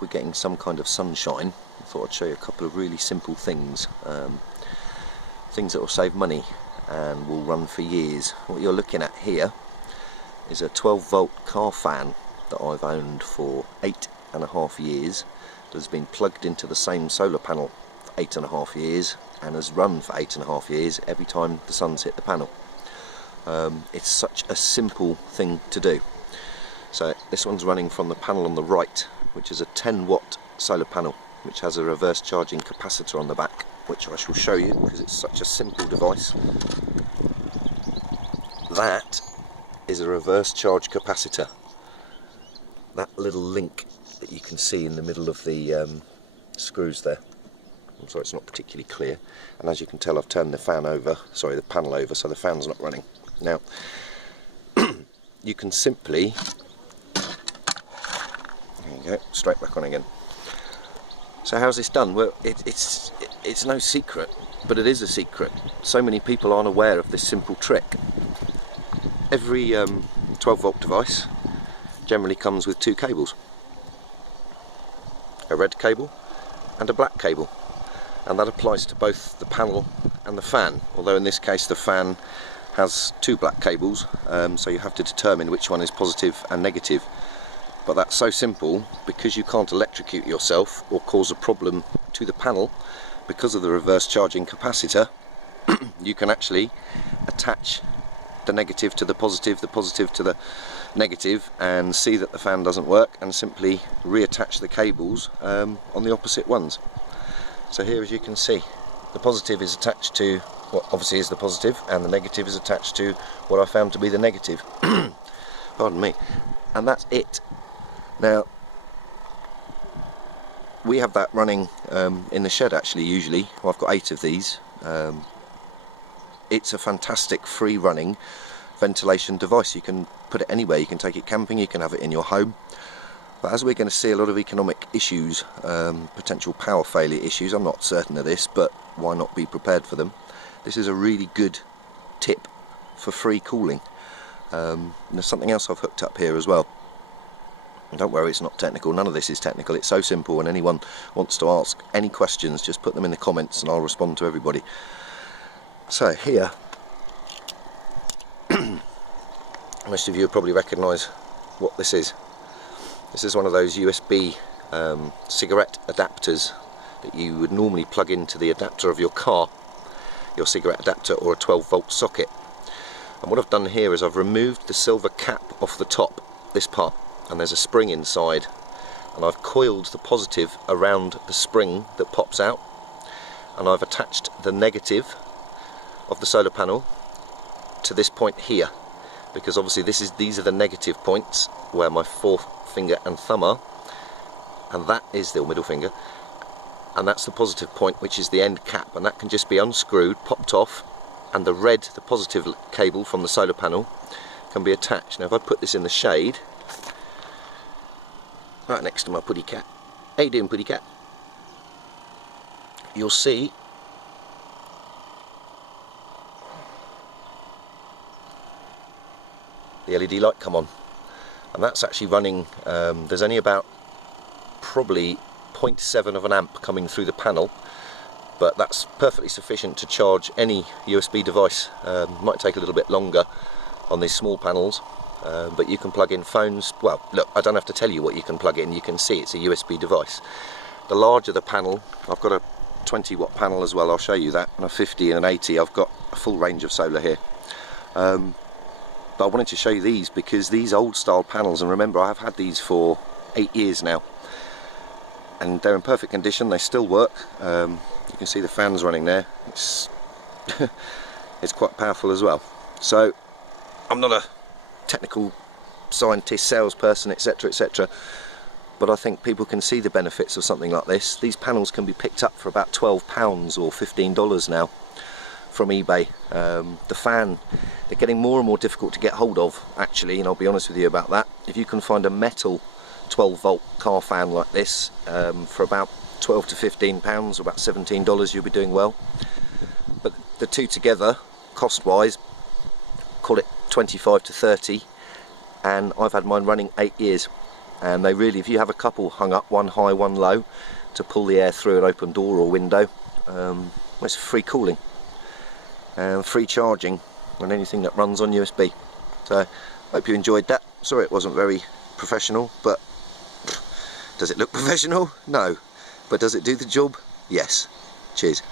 we're getting some kind of sunshine, I thought I'd show you a couple of really simple things, things that will save money and will run for years. What you're looking at here is a 12-volt car fan that I've owned for 8.5 years, that has been plugged into the same solar panel for 8.5 years and has run for 8.5 years every time the sun's hit the panel. It's such a simple thing to do. So this one's running from the panel on the right, which is a 10-watt solar panel which has a reverse charging capacitor on the back, which I shall show you because it's such a simple device. That is a reverse charge capacitor. That little link that you can see in the middle of the screws there. I'm sorry, it's not particularly clear. And as you can tell, I've turned the fan over, sorry, the panel over, so the fan's not running. Now, you can simply, there you go, straight back on again. So how's this done? Well, it's no secret, but it is a secret. So many people aren't aware of this simple trick. Every 12-volt device generally comes with two cables. A red cable and a black cable. And that applies to both the panel and the fan, although in this case the fan has two black cables, so you have to determine which one is positive and negative. But that's so simple because you can't electrocute yourself or cause a problem to the panel because of the reverse charging capacitor. You can actually attach the negative to the positive to the negative, and see that the fan doesn't work, and simply reattach the cables on the opposite ones. So here, as you can see, the positive is attached to what obviously is the positive, and the negative is attached to what I found to be the negative. Pardon me. And that's it. Now, we have that running in the shed actually, usually. Well, I've got 8 of these. It's a fantastic free running ventilation device. You can put it anywhere, you can take it camping, you can have it in your home. But as we're going to see a lot of economic issues, potential power failure issues, I'm not certain of this, but why not be prepared for them? This is a really good tip for free cooling. There's something else I've hooked up here as well. And don't worry, it's not technical, none of this is technical, it's so simple, and anyone wants to ask any questions, just put them in the comments and I'll respond to everybody. So here, most of you probably recognise what this is. This is one of those USB cigarette adapters that you would normally plug into the adapter of your car, your cigarette adapter, or a 12-volt socket. And what I've done here is I've removed the silver cap off the top, this part, and there's a spring inside, and I've coiled the positive around the spring that pops out, and I've attached the negative of the solar panel to this point here, because obviously these are the negative points where my forefinger and thumb are, and that is the middle finger, and that's the positive point, which is the end cap, and that can just be unscrewed, popped off, and the red, the positive cable from the solar panel, can be attached. Now if I put this in the shade, right next to my puddy cat, how you doing, puddy cat? You'll see the LED light come on, and that's actually running, there's only about probably 0.7 of an amp coming through the panel, but that's perfectly sufficient to charge any USB device. Might take a little bit longer on these small panels, but you can plug in phones. Well, look, I don't have to tell you what you can plug in, you can see it's a USB device. The larger the panel, I've got a 20-watt panel as well, I'll show you that, and a 50 and an 80, I've got a full range of solar here. But I wanted to show you these because these old style panels, and remember I've had these for 8 years now, and they're in perfect condition, they still work. You can see the fans running there, it's quite powerful as well. So I'm not a technical scientist, salesperson, etc, etc, but I think people can see the benefits of something like this. These panels can be picked up for about £12 or $15 now from eBay. The fan, they're getting more and more difficult to get hold of actually, and I'll be honest with you about that. If you can find a metal 12-volt car fan like this for about £12 to £15, about $17, you'll be doing well. But the two together, cost wise, call it 25 to 30, and I've had mine running 8 years. and they really, if you have a couple hung up, one high, one low, to pull the air through an open door or window, it's free cooling and free charging on anything that runs on USB. So hope you enjoyed that. Sorry it wasn't very professional, but does it look professional? No. But does it do the job? Yes. Cheers.